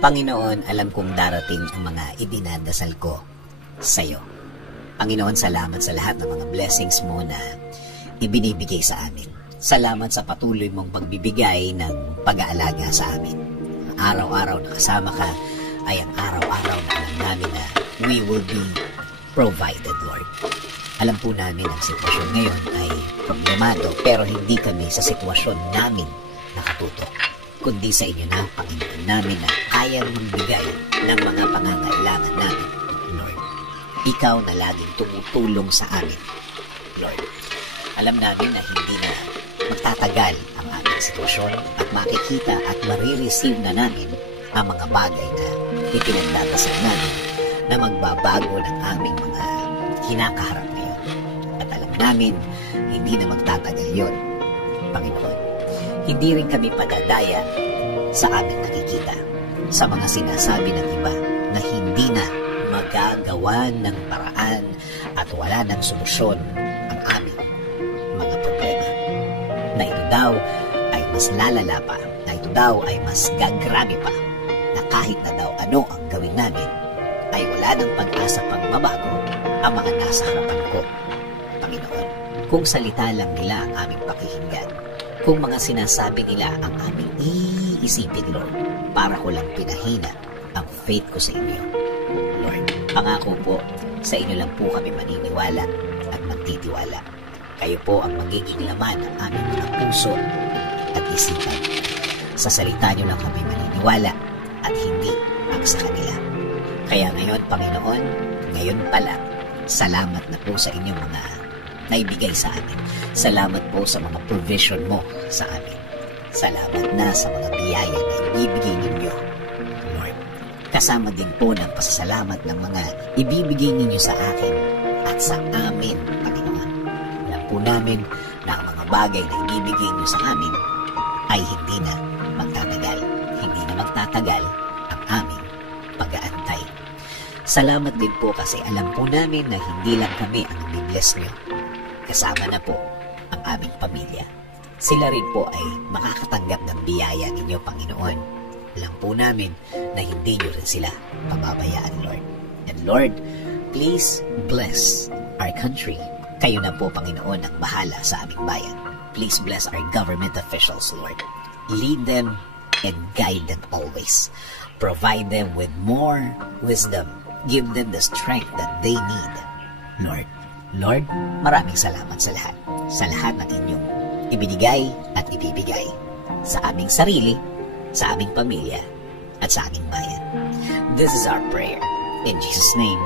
Panginoon, alam kong darating ang mga idinadasal ko sa iyo. Panginoon, salamat sa lahat ng mga blessings mo na ibinibigay sa amin. Salamat sa patuloy mong pagbibigay ng pag-aalaga sa amin. Araw-araw na kasama ka ay ang araw-araw na alam namin na we will be provided, Lord. Alam po namin ang sitwasyon ngayon ay problemado, pero hindi kami sa sitwasyon namin nakatutok, kundi sa inyo na, Panginoon namin, na kayang magbigay ng mga pangangailangan namin, Lord. Ikaw na laging tumutulong sa amin, Lord. Alam namin na hindi na magtatagal ang aming sitwasyon at makikita at marireceive na namin ang mga bagay na ipinagdadasal namin na magbabago ng aming mga kinakaharap ngayon. At alam namin, hindi na magtatagal yun, Panginoon. Hindi rin kami padadaya sa aming nakikita, sa mga sinasabi ng iba na hindi na magagawa ng paraan at wala ng solusyon ang aming mga problema. Na ito daw ay mas lalala pa, na ito daw ay mas gagrabe pa, na kahit na daw ano ang gawin namin, ay wala ng pag-asa pang mabago ang mga nasa harapan ko, Panginoon. Kung salita lang nila ang aming pakikinggan, kung mga sinasabi nila ang aming iisipin, Lord, para ko lang pinahina ang faith ko sa inyo, Lord. Pangako po, sa inyo lang po kami maniniwala at magtitiwala. Kayo po ang magiging laman ng aming mga puso at isipan. Sa salita nyo lang kami maniniwala at hindi ang sa kanila. Kaya ngayon, Panginoon, ngayon pala, salamat na po sa inyong mga naibigay sa amin. Salamat po sa mga provision mo sa amin. Salamat na sa mga biyaya na ibibigay ninyo, Lord. Kasama din po ng pasasalamat ng mga ibibigay ninyo sa akin at sa amin, Panginoon. Alam po namin na ang mga bagay na ibibigay ninyo sa amin ay hindi na magtatagal. Hindi na magtatagal ang aming pag-aantay. Salamat din po kasi alam po namin na hindi lang kami ang i-bless nyo. Kasama na po ang aming pamilya. Sila rin po ay makakatanggap ng biyaya ninyo, Panginoon. Alam po namin na hindi nyo rin sila pababayaan, Lord. And Lord, please bless our country. Kayo na po, Panginoon, ang bahala sa aming bayan. Please bless our government officials, Lord. Lead them and guide them always. Provide them with more wisdom. Give them the strength that they need, Lord. Lord, maraming salamat sa lahat. Sa lahat ng inyong ibinigay at ibibigay sa aming sarili, sa aming pamilya, at sa aming bayan. This is our prayer. In Jesus' name,